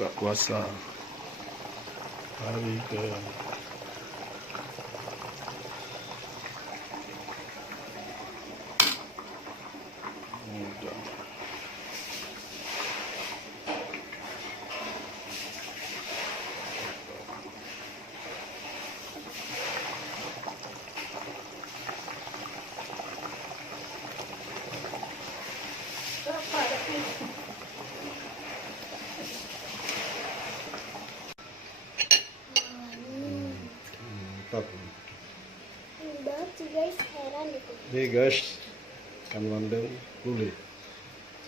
buka puasa hari ke udah. Mantap. Guys, heran itu. Nih guys, ikan bandeng kulit.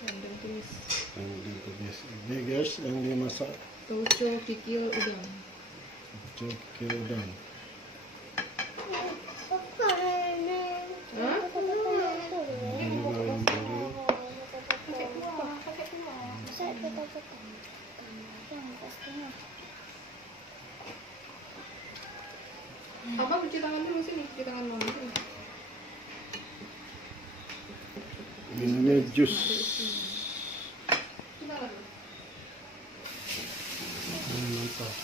Condong tulis. Ini guys yang dimasak Tauco kikil udang. cukil udang. Hah? Ini malam dari Apa cuci tangan dulu sini, cuci tangan mama sini. ini jus. Cuci tangan dulu. Mantap.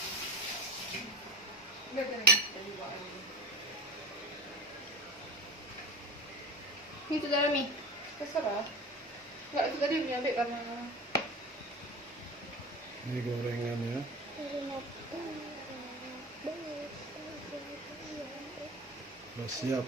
Lihat ini, tadi bawa ini. Ini tuh dalam nih. Terserah. Enggak, itu tadi diambil karena Ini gorengannya. Udah siap.